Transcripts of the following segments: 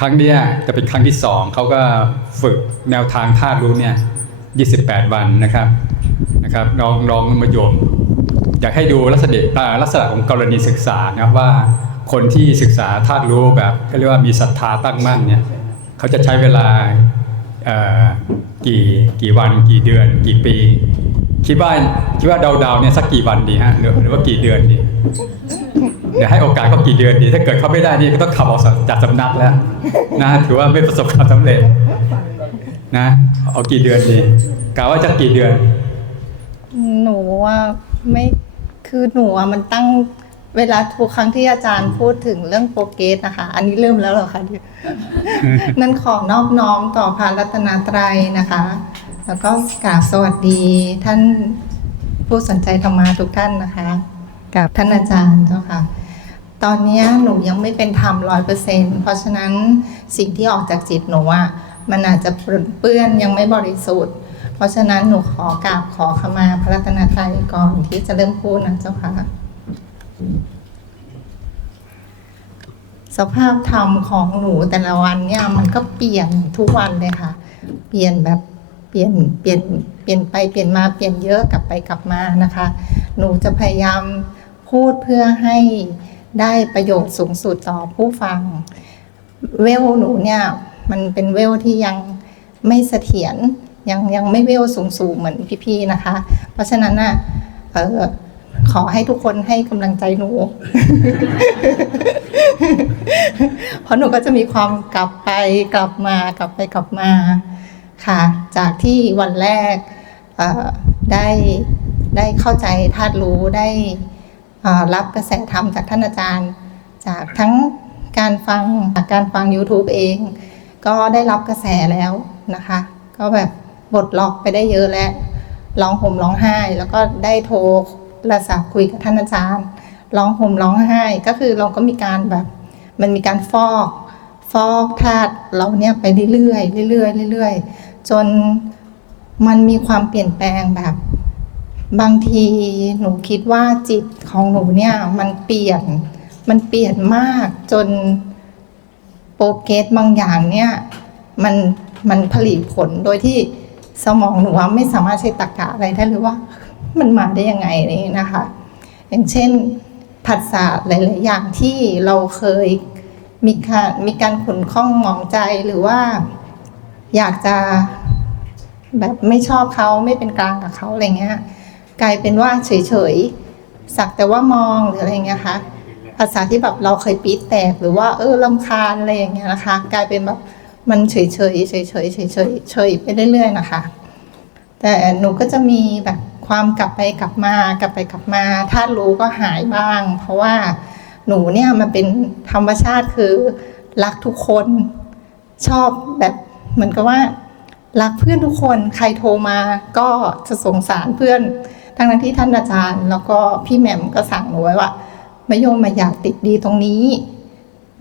ครั้งเนี้ยจะเป็นครั้งที่สองเขาก็ฝึกแนวทางธาตุรู้เนี่ย28 วันนะครับนะครับน้องน้องมาโยม อยากให้ดูลักษณะลักษณะของกรณีศึกษานะครับว่าคนที่ศึกษาธาตุรู้แบบเขาเรียกว่ามีศรัทธาตั้งมั่นเนี่ยเขาจะใช้เวลากี่กี่วันกี่เดือนกี่ปี คิดว่าคิดว่าเดาๆเนี่ยสักกี่วันดีฮะหรือหรือว่ากี่เดือนดีเดี๋ยวให้โอกาสเขากี่เดือนดี ถ้าเกิดเขาไม่ได้นี่ก็ต้องขับออกจากสำนักแล้วนะถือว่าไม่ประสบความสำเร็จ นะเอากี่เดือนดีกะว่าจะกี่เดือน หนูว่าไม่คือหนูอะมันตั้งเวลาทุกครั้งที่อาจารย์พูดถึงเรื่องโปรเกรสนะคะ อันนี้เริ่มแล้วเหรอคะเนี่ยนั่นขอนอบน้อมต่อพระรัตนตรัยนะคะ แล้วก็กราบสวัสดีท่านผู้สนใจธรรมะทุกท่านนะคะกับท่านอาจารย์เจ้าค่ะ ตอนเนี้ยหนูยังไม่เป็นธรรมร้อยเปอร์เซ็นเพราะฉะนั้นสิ่งที่ออกจากจิตหนูอะมันอาจจะปรนเปื้อนยังไม่บริสุทธิ์ เพราะฉะนั้นหนูขอกราบขอขมาพระรัตนตรัยก่อนที่จะเริ่มพูดนะเจ้าค่ะสภาพธรรมของหนูแต่ละวันเนี่ยมันก็เปลี่ยนทุกวันเลยค่ะ เปลี่ยนแบบ เปลี่ยนเปลี่ยนเปลี่ยนไปเปลี่ยนมาเปลี่ยนเยอะกลับไปกลับมานะคะ หนูจะพยายามพูดเพื่อให้ได้ประโยชน์สูงสุดต่อผู้ฟัง เวลหนูเนี่ยมันเป็นเวลที่ยังไม่เสถียรยังยังไม่เวลสูงสูงเหมือนพี่ๆนะคะ เพราะฉะนั้นน่ะเออขอให้ทุกคนให้กำลังใจหนู เพราะหนูก็จะมีความกลับไปกลับมากลับไปกลับมา ค่ะจากที่วันแรกได้ได้เข้าใจธาตุรู้ได้รับกระแสธรรมจากท่านอาจารย์ จากทั้งการฟังจากการฟัง YouTube เอง ก็ได้รับกระแสแล้วนะคะ ก็แบบบทล็อกไปได้เยอะแล้วร้องห่มร้องไห้ แล้วก็ได้โทรโทรศัพท์คุยกับท่านอาจารย์ร้องห่มร้องไห้ ก็คือเราก็มีการแบบมันมีการฟอก ฟอกธาตุเราเนี่ยไปเรื่อยๆเรื่อยๆเรื่อยๆ จนมันมีความเปลี่ยนแปลงแบบ บางทีหนูคิดว่าจิตของหนูเนี่ยมันเปลี่ยน มันเปลี่ยนมากจนโปรเกสบางอย่างเนี่ยมันมันผลิตผลโดยที่สมองหนูไม่สามารถใช้ตรรกะอะไรได้เลยว่ามันมาได้ยังไงนี่นะคะ อย่างเช่นผัสสะหลาย ๆ อย่างที่เราเคยมีการมีการขุนข้องมองใจหรือว่า อยากจะแบบไม่ชอบเขาไม่เป็นกลางกับเขาอะไรเงี้ยกลายเป็นว่าเฉยๆสักแต่ว่ามองหรืออะไรเงี้ยค่ะภาษาที่แบบเราเคยปี๊ดแตกหรือว่าเออลำคาญอะไรอย่างเงี้ยนะคะ กลายเป็นแบบมันเฉยๆเฉยๆเฉยๆเฉยๆเฉยไปเรื่อย ๆ นะคะ แต่หนูก็จะมีแบบความกลับไปกลับมากลับไปกลับมาถ้ารู้ก็หายบ้าง เพราะว่าหนูเนี่ยมันเป็นธรรมชาติคือรักทุกคนชอบแบบ เหมือนกับว่ารักเพื่อนทุกคนใครโทรมาก็จะสงสารเพื่อนทั้งนั้นที่ท่านอาจารย์ แล้วก็พี่แหม่มก็สั่งหนูไว้ว่าไมโยมมาอยากติดดีตรงนี้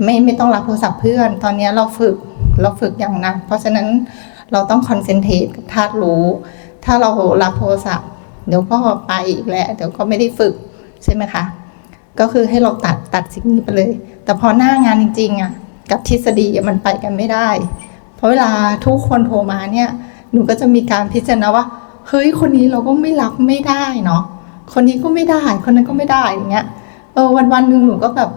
ไม่ไม่ต้องรับโทรศัพท์เพื่อน ตอนนี้เราฝึกเราฝึกอย่างหนักเพราะฉะนั้นเราต้องคอนเซนเทรตกับธาตุรู้ ถ้าเรารับโทรศัพท์ เดี๋ยวก็ไปอีกแล้วเดี๋ยวก็ไม่ได้ฝึกใช่ไหมคะ ก็คือให้เราตัดตัดสิ่งนี้ไปเลย แต่พอหน้างานจริงๆอะกับทฤษฎีมันไปกันไม่ได้ เพราะเวลาทุกคนโทรมาเนี่ยหนูก็จะมีการพิจารณาว่าเฮ้ยคนนี้เราก็ไม่รับไม่ได้เนาะคนนี้ก็ไม่ได้คนนั้นก็ไม่ได้อย่างเงี้ยเออวันวันหนึ่งหนูก็แบบ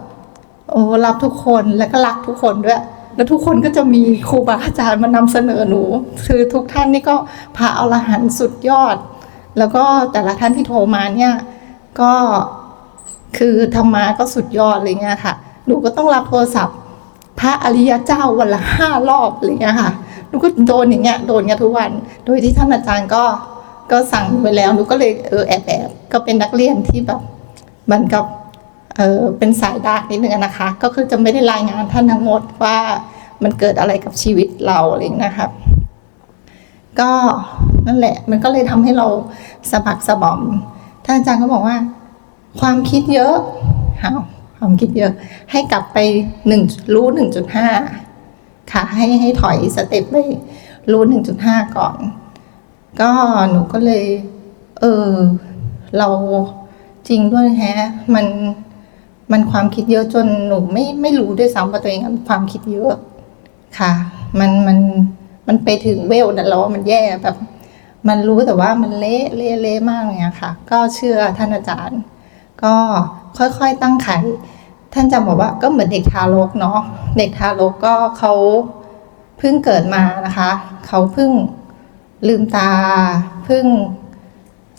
โอ้รับทุกคนแล้วก็รักทุกคนด้วย แล้วทุกคนก็จะมีครูบาอาจารย์มานำเสนอหนู คือทุกท่านนี่ก็พระอรหันต์สุดยอด แล้วก็แต่ละท่านที่โทรมาเนี่ยก็คือธรรมะก็สุดยอดอะไรเงี้ยค่ะหนูก็ต้องรับโทรศัพท์ พระอริยเจ้าวันละห้ารอบอะไรเงี้ยค่ะหนูก็โดนอย่างเงี้ยโดนกันทุกวัน โดยที่ท่านอาจารย์ก็ก็สั่งไปแล้วหนูก็เลยเออแอบแอบก็เป็นนักเรียนที่แบบเหมือนกับเออเป็นสายดาร์กนิดนึงนะคะ ก็คือจะไม่ได้รายงานท่านทั้งหมดว่ามันเกิดอะไรกับชีวิตเราอะไรเงี้ยนะครับ ก็นั่นแหละ มันก็เลยทำให้เราสะบักสะบอมท่านอาจารย์ก็บอกว่า ความคิดเยอะอ้าว ความคิดเยอะ ให้กลับไปหนึ่งรู้หนึ่งจุดห้าค่ะ ให้ให้ถอยสเต็ปไปรู้หนึ่งจุดห้าก่อน ก็หนูก็เลย เออ เราจริงด้วยแฮะ มันมันความคิดเยอะจนหนูไม่ไม่รู้ด้วยซ้ำว่าตัวเองความคิดเยอะค่ะ มันมันมันไปถึงเวลนั้นแล้วว่ามันแย่แบบ มันรู้แต่ว่ามันเละเละเละมากเนี่ยค่ะ ก็เชื่อท่านอาจารย์ ก็ค่อยๆตั้งไข่ ท่านจะบอกว่าก็เหมือนเด็กทารกเนาะเด็กทารกก็เขาเพิ่งเกิดมานะคะเขาเพิ่งลืมตาเพิ่ง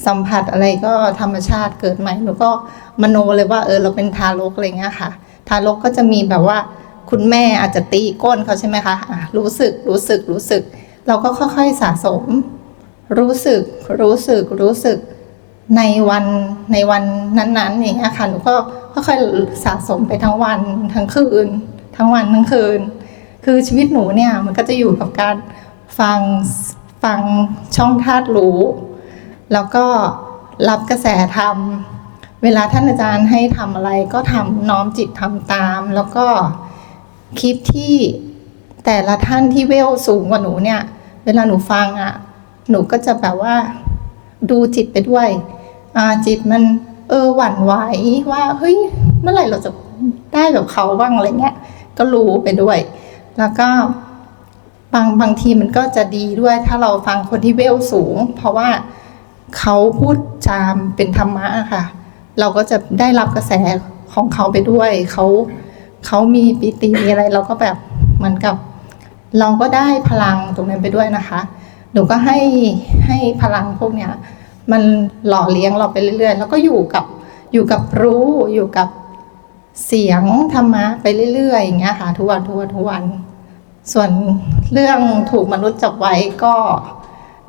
สัมผัสอะไรก็ธรรมชาติเกิดใหม่หนูก็มโนเลยว่าเออเราเป็นทารกอะไรเงี้ยค่ะ ทารกก็จะมีแบบว่าคุณแม่อาจจะตีก้นเขาใช่ไหมคะะรู้สึกรู้สึกรู้สึก เราก็ค่อยๆสะสม รู้สึกรู้สึกรู้สึก ในวันในวันนั้นๆอย่างเงี้ยค่ะหนูก็ค่อยๆสะสมไปทั้งวันทั้งคืน ทั้งวันทั้งคืน คือชีวิตหนูเนี่ยมันก็จะอยู่กับการฟังฟังช่องธาตุรู้ แล้วก็รับกระแสธรรม เวลาท่านอาจารย์ให้ทำอะไรก็ทำน้อมจิตทำตาม แล้วก็คลิปที่แต่ละท่านที่เวลสูงกว่าหนูเนี่ย เวลาหนูฟังอะ หนูก็จะแบบว่าดูจิตไปด้วย จิตมันเออหวั่นไหวว่าเฮ้ยเมื่อไหร่เราจะได้แบบเขาบ้างอะไรเงี้ยก็รู้ไปด้วย แล้วก็บางบางทีมันก็จะดีด้วยถ้าเราฟังคนที่เวลสูง เพราะว่าเขาพูดจามเป็นธรรมะค่ะ เราก็จะได้รับกระแสของเขาไปด้วยเขาเขามีปิติมีอะไรเราก็แบบเหมือนกับ เราก็ได้พลังตรงนั้นไปด้วยนะคะหนูก็ให้ให้พลังพวกเนี้ย มันหล่อเลี้ยงเราไปเรื่อยๆ แล้วก็อยู่กับอยู่กับรู้อยู่กับเสียงธรรมะไปเรื่อยๆอย่างเงี้ยค่ะทุกวันทุกวันทุกวัน ส่วนเรื่องถูกมนุษย์จับไว้ก็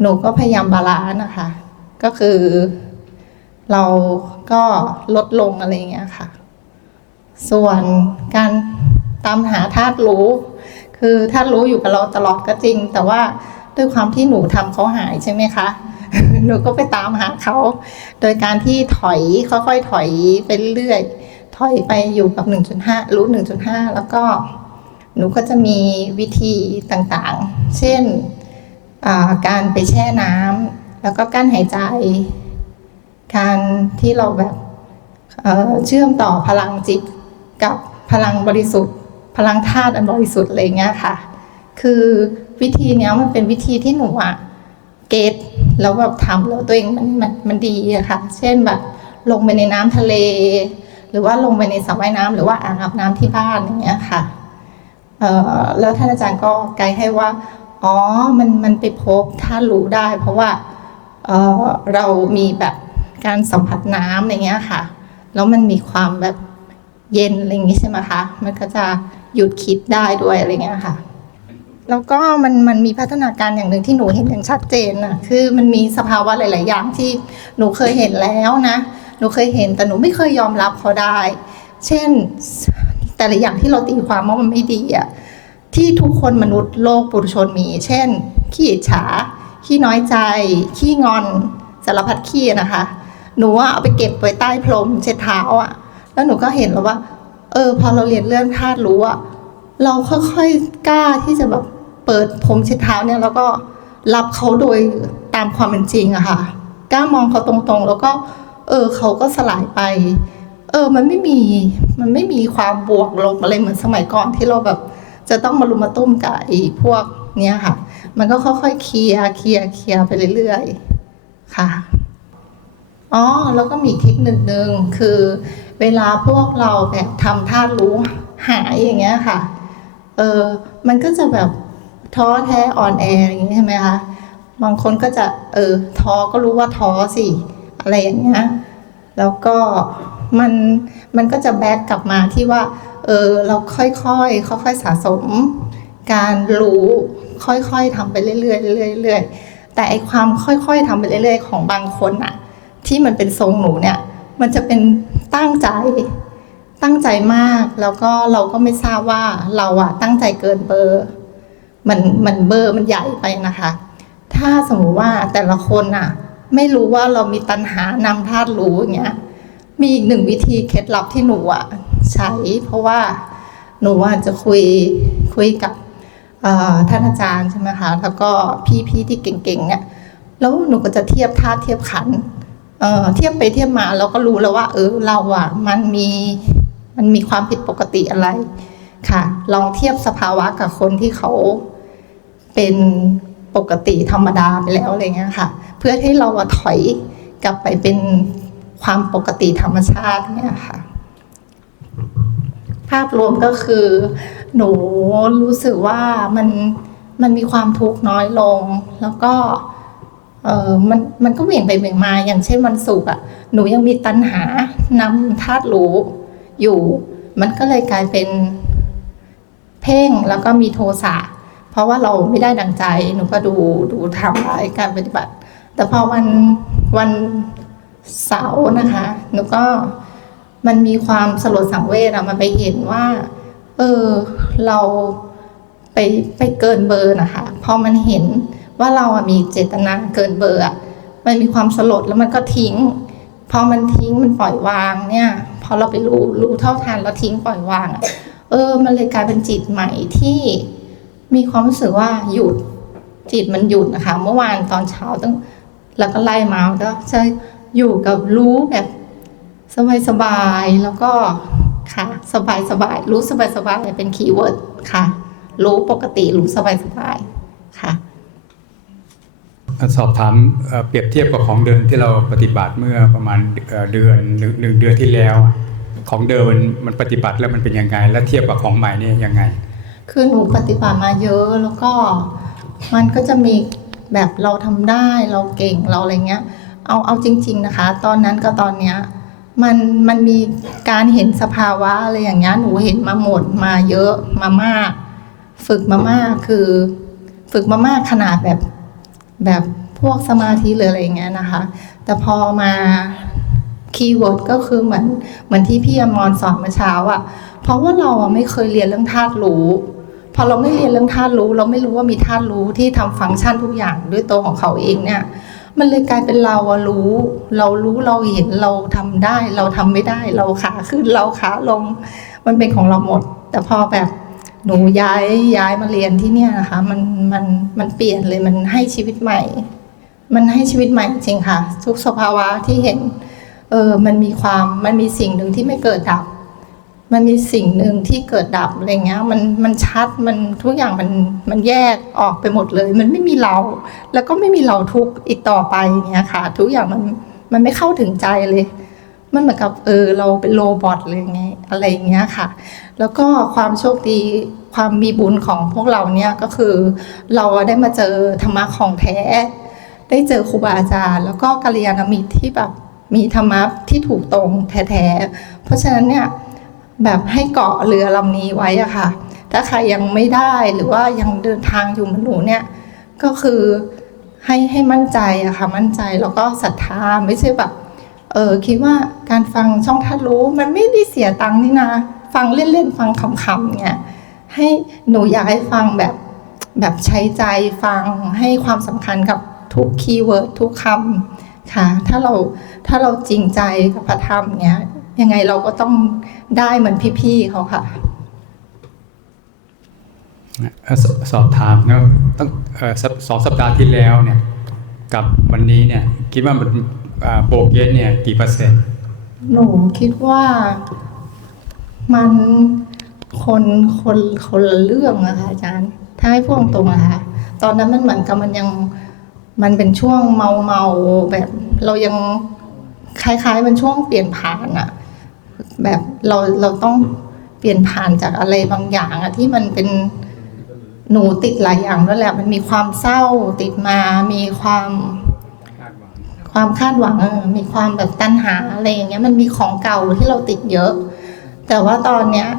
หนูก็พยายามบาลานซ์นะคะ ก็คือเราก็ลดลงอะไรเงี้ยค่ะ ส่วนการตามหาธาตุรู้ คือธาตุรู้อยู่กับเราตลอดก็จริง แต่ว่าด้วยความที่หนูทำเขาหายใช่ไหมคะ หนูก็ไปตามหาเขา โดยการที่ถอยค่อยๆถอยไปเรื่อยถอยไปอยู่กับ 1.5 รู้ 1.5 แล้วก็หนูก็จะมีวิธีต่างๆ เช่นการไปแช่น้ำแล้วก็กั้นหายใจ การที่เราแบบเเชื่อมต่อพลังจิตกับพลังบริสุทธิ์ พลังธาตุอันบริสุทธิ์อะไรเงี้ยค่ะ คือวิธีเนี้ยมันเป็นวิธีที่หนูอะเกต แล้วแบบทำแล้วตัวเองมันมันมันดีอะค่ะ เช่นแบบลงไปในน้ำทะเล หรือว่าลงไปในสระว่ายน้ำหรือว่าอ่างอาบน้ำที่บ้านอย่างเงี้ยค่ะเอ่อแล้วท่านอาจารย์ก็ไกด์ให้ว่า อ๋อ มันมันไปพบท่ารู้ได้ เพราะว่าเอ่อเรามีแบบการสัมผัสน้ำอะไรเงี้ยค่ะ แล้วมันมีความแบบเย็นอะไรอย่างงี้ใช่ไหมคะ มันก็จะหยุดคิดได้ด้วยอะไรเงี้ยค่ะ แล้วก็มันมันมีพัฒนาการอย่างหนึ่งที่หนูเห็นอย่างชัดเจนนะคือมันมีสภาวะหลาย ๆ อย่างที่หนูเคยเห็นแล้วนะหนูเคยเห็นแต่หนูไม่เคยยอมรับเขาได้ เช่นแต่ละอย่างที่เราตีความว่ามันไม่ดีอะที่ทุกคนมนุษย์โลกปุถุชนมี เช่น ขี้อิจฉา ขี้น้อยใจ ขี้งอนสารพัดขี้นะคะ หนูว่าเอาไปเก็บไว้ใต้พรมเช็ดเท้าอะแล้วหนูก็เห็นแล้วว่า เออ พอเราเรียนเรื่องธาตุรู้อะเราค่อยๆกล้าที่จะแบบ เปิดพรมเช็ดเท้าเนี่ยแล้วก็รับเขาโดยตามความเป็นจริงอะค่ะกล้ามองเขาตรงๆ แล้วก็ เออเขาก็สลายไป เออ มันไม่มีมันไม่มีความบวกลบอะไรเหมือนสมัยก่อนที่เราแบบ จะต้องมารุมมาตุ้มกับไอ้พวกเนี้ยค่ะ มันก็ค่อยๆเคลียร์เคลียร์เคลียร์ไปเรื่อยๆค่ะอ๋อแล้วก็มีเทคนิคหนึ่งคือ เวลาพวกเราแบบทำท่ารู้หายอย่างเงี้ยค่ะ เออ มันก็จะแบบ ท้อแท้อ่อนแออย่างงี้ใช่ไหมคะบางคนก็จะเออท้อก็รู้ว่าท้อสิอะไรอย่างเงี้ยแล้วก็มันมันก็จะแบกกลับมาที่ว่าเออเราค่อยๆค่อยๆสะสม การรู้ค่อยๆทำไปเรื่อยๆเรื่อยๆเรื่อยๆแต่ไอความค่อยๆทำไปเรื่อยๆ ของบางคนอะที่มันเป็นทรงหนูเนี่ย มันจะเป็นตั้งใจตั้งใจมากแล้วก็เราก็ไม่ทราบว่าเราอะตั้งใจเกินเบอร์ มันมันเบอร์มันใหญ่ไปนะคะ ถ้าสมมติว่าแต่ละคนอะไม่รู้ว่าเรามีตัณหานำธาตุรู้อย่างเงี้ย มีอีกหนึ่งวิธีเคล็ดลับที่หนูอะใช้ เพราะว่าหนูอะจะคุยคุยกับท่านอาจารย์ใช่ไหมคะแล้วก็พี่ๆที่เก่งๆเนี่ยแล้วหนูก็จะเทียบธาตุเทียบขันเเทียบไปเทียบมาเราก็รู้แล้วว่า เออเราอะมันมีมันมีความผิดปกติอะไรค่ะ ลองเทียบสภาวะกับคนที่เขา เป็นปกติธรรมดาไปแล้วอะไรเงี้ยค่ะ เพื่อให้เราถอยกลับไปเป็นความปกติธรรมชาติเนี่ยค่ะ ภาพรวมก็คือ หนูรู้สึกว่ามันมันมีความทุกข์น้อยลง แล้วก็เออมันมันก็เหวี่ยงไปเหวี่ยงมา อย่างเช่นวันศุกร์อะ หนูยังมีตัณหานำธาตุรู้อยู่ มันก็เลยกลายเป็น เพ่งแล้วก็มีโทสะ เพราะว่าเราไม่ได้ดังใจหนูก็ดูดูทำลายการปฏิบัติ แต่พอวันวันเสาร์นะคะหนูก็มันมีความสลดสังเวชอะมันไปเห็นว่า เออเราไปไปเกินเบอร์นะคะพอมันเห็นว่าเราอะมีเจตนาเกินเบอร์อะมันมีความสลดแล้วมันก็ทิ้งพอมันทิ้งมันปล่อยวางเนี่ยพอเราไปรู้รู้เท่าทันแล้วทิ้งปล่อยวางอะเออ มันเลยกลายเป็นจิตใหม่ที่ มีความรู้สึกว่าหยุดจิตมันหยุดนะคะ เมื่อวานตอนเช้าต้องแล้วก็ไล่มาก็จะอยู่กับรู้แบบสบายๆแล้วก็ค่ะสบายๆรู้สบายๆเป็นคีย์เวิร์ดค่ะ รู้ปกติรู้สบายๆค่ะสอบถามเปรียบเทียบกับของเดิมที่เราปฏิบัติเมื่อประมาณเดือนหนึ่งเดือนที่แล้ว ของเดิมมันปฏิบัติแล้วมันเป็นยังไง แล้วเทียบกับของใหม่นี่ยังไง คือหนูปฏิบัติมาเยอะแล้วก็มันก็จะมีแบบเราทำได้เราเก่งเราอะไรเงี้ย เอาเอาจริง ๆนะคะ ตอนนั้นก็ตอนเนี้ยมันมันมีการเห็นสภาวะอะไรอย่างเงี้ยหนูเห็นมาหมดมาเยอะมามาก ฝึกมามากคือ ฝึกมามากขนาดแบบแบบพวกสมาธิหรืออะไรเงี้ยนะคะ แต่พอมาคีย์เวิร์ดก็คือเหมือนเหมือนที่พี่อมรสอนเมื่อเช้าอะเพราะว่าเราไม่เคยเรียนเรื่องธาตุรู้ พอเราไม่เรียนเรื่องธาตุรู้ เราไม่รู้ว่ามีธาตุรู้ที่ทำฟังก์ชันทุกอย่างด้วยตัวของเขาเองเนี่ย มันเลยกลายเป็นเราอะรู้ เรารู้เราเห็นเราทำได้ เราทำไม่ได้ เราขาขึ้นเราขาลง มันเป็นของเราหมด แต่พอแบบหนูย้ายย้ายมาเรียนที่เนี่ยนะคะ มันมันมันเปลี่ยนเลยมันให้ชีวิตใหม่ มันให้ชีวิตใหม่จริงค่ะ ทุกสภาวะที่เห็น เออมันมีความมันมีสิ่งหนึ่งที่ไม่เกิดดับ มันมีสิ่งหนึ่งที่เกิดดับอะไรเงี้ยมันมันชัดมันทุกอย่างมันมันแยกออกไปหมดเลย มันไม่มีเรา แล้วก็ไม่มีเราทุกอีกต่อไปเงี้ยค่ะ ทุกอย่างมันมันไม่เข้าถึงใจเลย มันเหมือนกับเออเราเป็นโรบอทเลยไงอะไรอย่างเงี้ยค่ะ แล้วก็ความโชคดีความมีบุญของพวกเราเนี่ยก็คือ เราได้มาเจอธรรมะของแท้ ได้เจอครูบาอาจารย์ แล้วก็กัลยาณมิตรที่แบบมีธรรมะที่ถูกตรงแท้ๆเพราะฉะนั้นเนี่ย แบบให้เกาะเรือลำนี้ไว้อะค่ะ ถ้าใครยังไม่ได้หรือว่ายังเดินทางอยู่เหมือนหนูเนี่ย ก็คือให้ให้มั่นใจอะค่ะ มั่นใจแล้วก็ศรัทธาไม่ใช่แบบเออคิดว่าการฟังช่องทัดรู้มันไม่ได้เสียตังค์นี่นะ ฟังเล่นๆฟังขำๆเนี่ยให้หนูอยากให้ฟังแบบแบบใช้ใจฟังให้ความสำคัญกับทุกคีย์เวิร์ดทุกคำค่ะ ถ้าเราถ้าเราจริงใจกับพระธรรมเนี่ย ยังไงเราก็ต้องได้เหมือนพี่ๆเขาค่ะเอ่อสสอบถามนะตั้งเอ่อสัปสองสัปดาห์ที่แล้วเนี่ย กับวันนี้เนี่ย คิดว่ามันอ่าโปรเกรสเนี่ย กี่เปอร์เซ็นต์ หนูคิดว่ามันคนคนคนละเรื่องอะค่ะอาจารย์ ถ้าให้พูดตรงๆอะค่ะ ตอนนั้นมันเหมือนกับมันยังมันเป็นช่วงเมาเมาๆแบบ เรายังคล้ายๆมันช่วงเปลี่ยนผ่านอะ แบบเราเราต้องเปลี่ยนผ่านจากอะไรบางอย่างอะที่มันเป็นหนูติดหลายอย่างด้วยแหละ มันมีความเศร้าติดมา มีความความคาดหวังมีความแบบตัณหาอะไรอย่างเงี้ย มันมีของเก่าที่เราติดเยอะ แต่ว่าตอนเนี้ย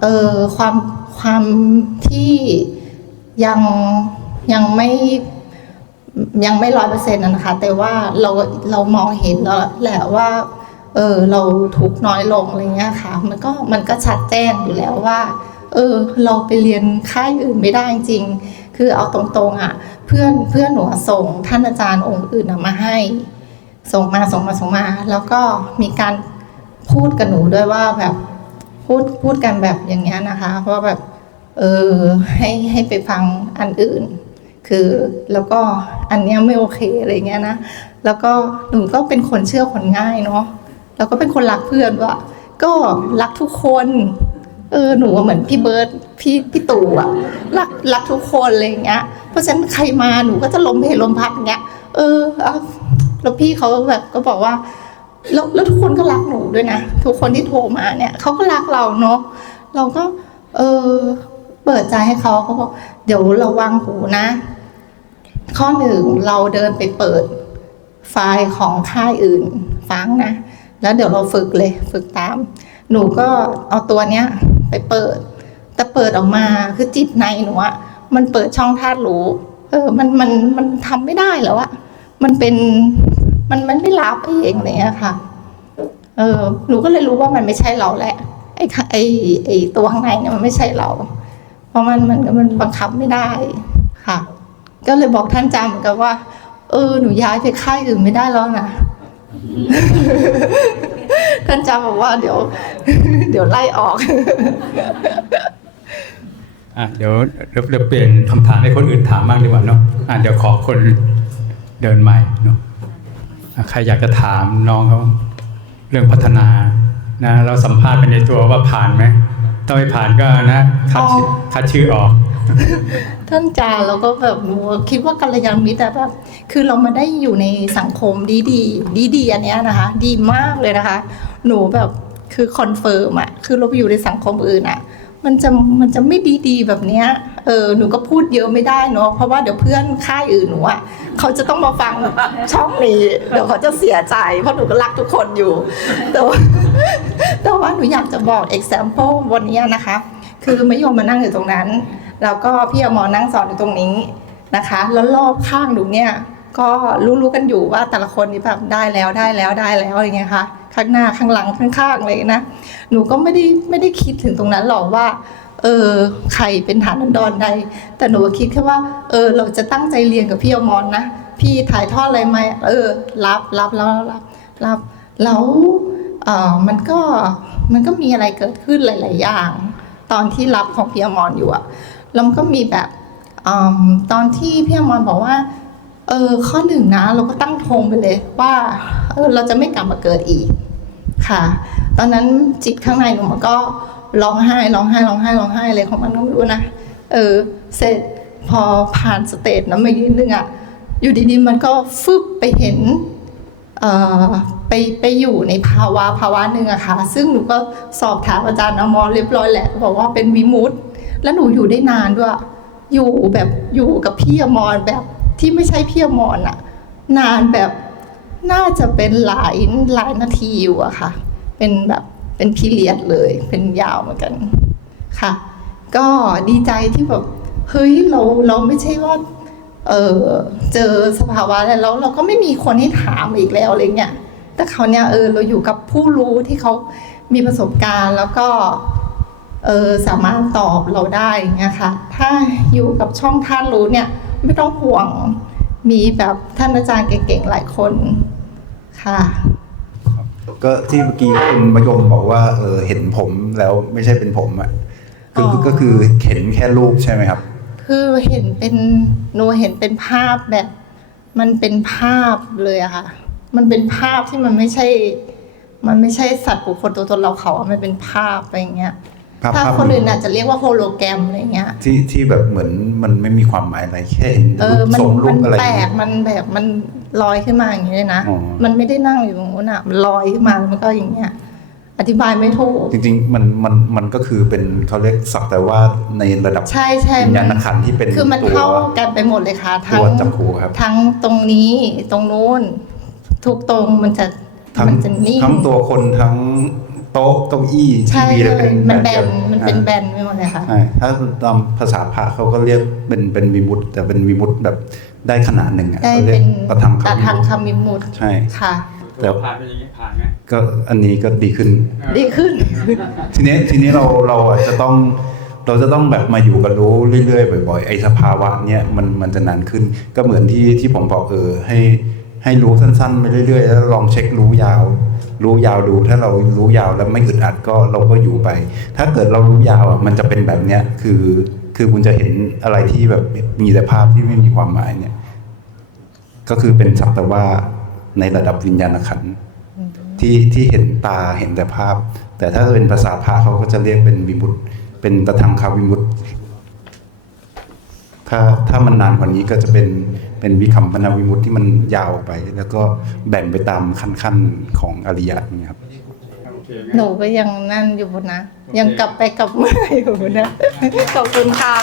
เออความความที่ยังยังไม่ยังไม่ร้อยเปอร์เซ็นต์นะคะ แต่ว่าเราเรามองเห็นแล้วแหละว่า เออเราทุกน้อยลงอะไรเงี้ยค่ะ มันก็มันก็ชัดแจ้งอยู่แล้วว่า เออ เราไปเรียนค่ายอื่นไม่ได้จริง คือเอาตรงๆอะ เพื่อนเพื่อนหนูส่งท่านอาจารย์องค์อื่นมาให้ ส่งมาส่งมาส่งมา แล้วก็มีการพูดกับหนูด้วยว่าแบบพูดพูดกันแบบอย่างเงี้ยนะคะว่าะแบบเออให้ให้ไปฟังอันอื่น คือแล้วก็อันเนี้ยไม่โอเคอะไรเงี้ยนะแล้วก็หนูก็เป็นคนเชื่อคนง่ายเนาะ แล้วก็เป็นคนรักเพื่อนว่าก็รักทุกคนเออหนูเหมือนพี่เบิร์ดพี่พี่ตู่อะรักรักทุกคนอะไรอย่างเงี้ย เพราะฉะนั้นใครมาหนูก็จะลมเพลลมพัดอย่างเงี้ย เออแล้วพี่เขาแบบก็บอกว่าแล้วแล้วทุกคนก็รักหนูด้วยนะทุกคนที่โทรมาเนี่ยเขาก็รักเราเนาะเราก็ เออเปิดใจให้เขาเขาบอกเดี๋ยวระวังหูนะ ข้อหนึ่งเราเดินไปเปิดไฟล์ของค่ายอื่นฟังนะ แล้วเดี๋ยวเราฝึกเลยฝึกตาม หนูก็เอาตัวเนี้ยไปเปิด แต่เปิดออกมาคือจิตในหนูอะมันเปิดช่องธาตุรู้ เออ มันมันมันทำไม่ได้แล้วอะมันเป็นมันมันไม่รับเองอะไรเลยค่ะ เออ หนูก็เลยรู้ว่ามันไม่ใช่เราแหละ ไอ้ไอ้ไอ้ตัวข้างในเนี่ยมันไม่ใช่เรา เพราะมันมันมันบังคับไม่ได้ค่ะ ก็เลยบอกท่านจำเหมือนกับว่า เออ หนูย้ายไปค่ายอื่นไม่ได้แล้วนะ ท่านจำบอกว่าเดี๋ยว เดี๋ยวไล่ออก อะเดี๋ยวเดี๋ยวเดี๋ยวเปลี่ยนคำถามให้คนอื่นถามบ้างดีกว่าเนาะอะเดี๋ยวขอคนเดินใหม่เนาะอะใครอยากจะถามน้องเขาเรื่องพัฒนานะ เราสัมภาษณ์ไปในตัวว่าผ่านไหมถ้าไม่ผ่านก็นะคัดชื่ออ๋อคัดชื่อออก ท่านจาเราก็แบบหนูคิดว่ากัลยาณมิตรแต่แบบคือเรามาได้อยู่ในสังคมดีดีดีดีอันเนี้ยนะคะ ดีมากเลยนะคะ หนูแบบคือคอนเฟิร์มอะคือเราไปอยู่ในสังคมอื่นอะมันจะมันจะไม่ดีดีแบบเนี้ยเออหนูก็พูดเยอะไม่ได้เนาะเพราะว่าเดี๋ยวเพื่อนค่ายอื่นหนูอะเขาจะต้องมาฟังช่องนี้เดี๋ยวเขาจะเสียใจ เพราะหนูก็รักทุกคนอยู่แต่ว่าแต่ว่าหนูอยากจะบอก example วันนี้นะคะ คือไมะยอมมานั่งอยู่ตรงนั้น แล้วก็พี่อมรนั่งสอนอยู่ตรงนี้นะคะ แล้วรอบข้างหนูเนี่ยก็รู้ๆกันอยู่ว่าแต่ละคนนี่แบบได้แล้วได้แล้วได้แล้วอะไรเงี้ยค่ะข้างหน้าข้างหลังข้างๆเลยนะหนูก็ไม่ได้ไม่ได้คิดถึงตรงนั้นหรอกว่าเออใครเป็นฐานันดรใด แต่หนูคิดแค่ว่า เออ เราจะตั้งใจเรียนกับพี่อมรนะพี่ถ่ายทอดอะไรไหมเออ รับรับแล้วรับรับแล้วเออมันก็มันก็มีอะไรเกิดขึ้นหลาย ๆ อย่าง ตอนที่รับของพี่อมรอยู่อะ แล้วมันก็มีแบบอตอนที่พี่อมรบอกว่า เออข้อหนึ่งนะ เราก็ตั้งธงไปเลยว่าเออเราจะไม่กลับมาเกิดอีกค่ะ ตอนนั้นจิตข้างในหนูมันก็ร้องไห้ร้องไห้ร้องไห้ร้องไห้เลยของมันก็ไม่รู้นะเออเสร็จพอผ่านสเตจนั้นมายืนนึงอะอยู่ดีๆมันก็ฟึบไปเห็นเออไปไปอยู่ในภาวะภาวะหนึ่งอะค่ะ ซึ่งหนูก็สอบถามอาจารย์อมรเรียบร้อยแหละบอกว่าเป็นวิมุตติ แล้วหนูอยู่ได้นานด้วย อยู่แบบอยู่กับพี่อมรแบบที่ไม่ใช่พี่อมรอะนานแบบน่าจะเป็นหลายหลายนาทีอยู่อะค่ะ เป็นแบบเป็นพีเรียดเลย เป็นยาวเหมือนกันค่ะ ก็ดีใจที่แบบเฮ้ยเราเราไม่ใช่ว่าเออเจอสภาวะแล้ว เราก็ไม่มีคนให้ถามอีกแล้วอะไรเงี้ยแต่เขาเนี่ยเออเราอยู่กับผู้รู้ที่เขามีประสบการณ์แล้วก็ เออสามารถตอบเราได้อย่างเงี้ยค่ะ ถ้าอยู่กับช่องท่านรู้เนี่ยไม่ต้องห่วงมีแบบท่านอาจารย์เก่งๆหลายคนค่ะ ก็ที่เมื่อกี้คุณมยมบอกว่าเออเห็นผมแล้วไม่ใช่เป็นผมอะคือออก็คือเห็นแค่รูปใช่ไหมครับ คือเห็นเป็นหนูเห็นเป็นภาพแบบ มันเป็นภาพเลยอะค่ะ มันเป็นภาพที่มันไม่ใช่ มันไม่ใช่สัตว์บุคคลตัวตนเราเขาอะมันเป็นภาพอะไรอย่างเงี้ยภาพ ถ้าภาพคนอื่นอาจจะเรียกว่าโฮโลแกรมอะไรเงี้ย ที่ที่แบบเหมือนมันไม่มีความหมายอะไรแค่เห็นเอรูอปมันทรงรูมัปนอะไรแปลกมันแบบมันลอยขึ้นมาอย่างนี้เลยนะอ๋อมันไม่ได้นั่งอยู่ตรงนู้นอะมันลอยขึ้นมาแล้วมันก็อย่างเงี้ยอธิบายไม่ถูก จริงๆ มันมันมันก็คือเป็นเขาเรียกสักแต่ว่าในระดับใช่ใช่วิญญาณมันขันธ์ที่เป็นคือมันตัวเท่ากันไปหมดเลยค่ะทั้ตัวงจักรคูครับทั้งตรงนี้ตรงนู้นทุกตรงมันจะทั้งมันจะนิ่งทั้งตัวคนทั้ง โต๊ะเก้าอี้ทีใช่วีอะไรใช่เป็นมันแบบบนมันเป็นแบอ่านไปหมดเลยค่ะ ใช่ถ้าตามภาษาพระเขาก็เรียกเป็นเป็นวิมุตติ แต่เป็นวิมุตติแบบได้ขนาดหนึ่งอะได้เขาเรียเป็กนประทังตาคำทางคำมิมุตใช่ ค่ะแล้วผ่านไปอย่างนี้ผ่านไหมก็อันนี้ก็ดีขึ้น ดีขึ้น ทีนี้ทีนี้เราเราอะจะต้องเราจะต้องแบบมาอยู่กับรู้เรื่อยๆบ่อยๆไอ้สภาวะเนี้ยมันมันจะนานขึ้น ก็เหมือนที่ที่ผมบอกเออให้ ให้รู้สั้นๆไปเรื่อยๆ แล้วลองเช็ครู้ยาว รู้ยาวดู ถ้าเรารู้ยาวแล้วไม่อึดอัดก็เราก็อยู่ไป ถ้าเกิดเรารู้ยาวอะมันจะเป็นแบบเนี้ยคือ คือคุณจะเห็นอะไรที่แบบมีแต่ภาพที่ไม่มีความหมายเนี่ย ก็คือเป็นสักแต่ว่าในระดับวิญญาณขันธ์ที่ที่เห็นตาเห็นแต่ภาพ แต่ถ้าเป็นภาษาพระเขาก็จะเรียกเป็นวิมุตเป็นตทังคาวิมุตถ้าถ้ามันนานกว่านี้ก็จะเป็น เป็นวิคัมปนาวิมุตติที่มันยาวไป แล้วก็แบ่งไปตามขั้นๆของอริยะนี่ครับหนูก็ยังนั่นอยู่นะยังกลับไปกลับมาอยู่นะขอบคุณค่ะ